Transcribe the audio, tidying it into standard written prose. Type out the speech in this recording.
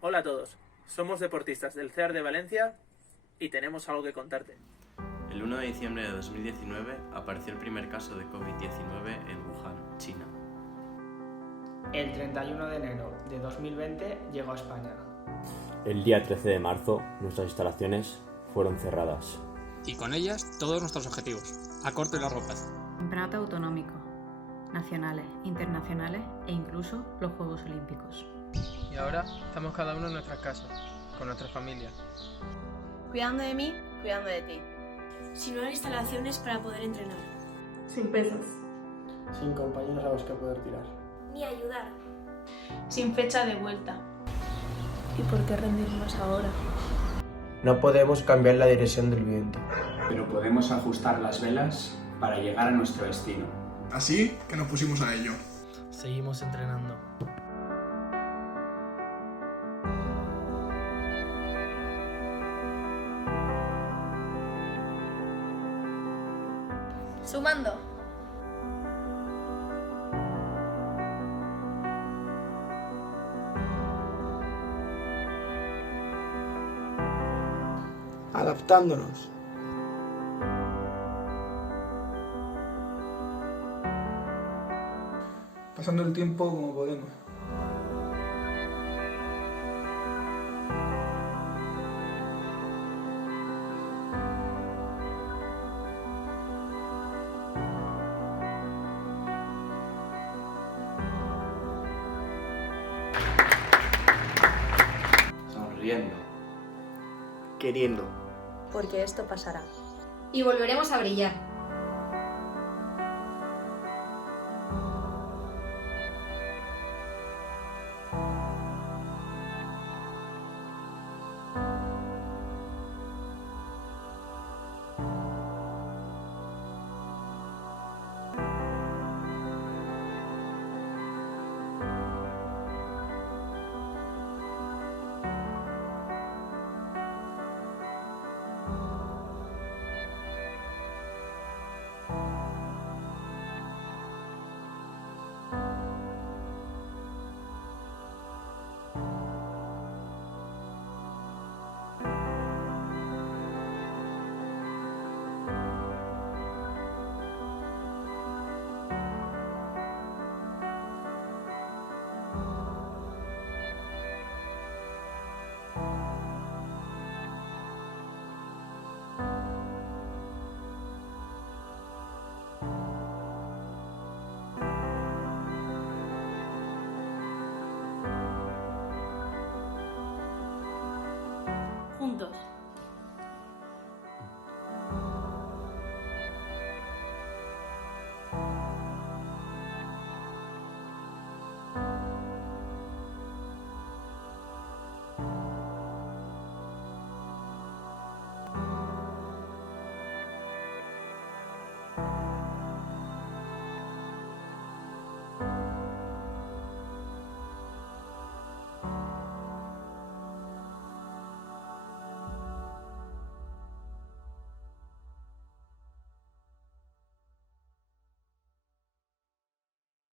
Hola a todos, somos deportistas del CEAR de Valencia y tenemos algo que contarte. El 1 de diciembre de 2019 apareció el primer caso de COVID-19 en Wuhan, China. El 31 de enero de 2020 llegó a España. El día 13 de marzo nuestras instalaciones fueron cerradas. Y con ellas todos nuestros objetivos, a corto y largo plazo. Campeonato autonómico, nacionales, internacionales e incluso los Juegos Olímpicos. Y ahora estamos cada uno en nuestras casas, con nuestras familias. Cuidando de mí, cuidando de ti. Sin unas instalaciones para poder entrenar. Sin pesas. Sin compañeros a los que poder tirar. Ni ayudar. Sin fecha de vuelta. ¿Y por qué rendirnos ahora? No podemos cambiar la dirección del viento. Pero podemos ajustar las velas para llegar a nuestro destino. Así que nos pusimos a ello. Seguimos entrenando. Sumando. Adaptándonos. Pasando el tiempo como podemos. Sonriendo. Queriendo. Porque esto pasará. Y volveremos a brillar.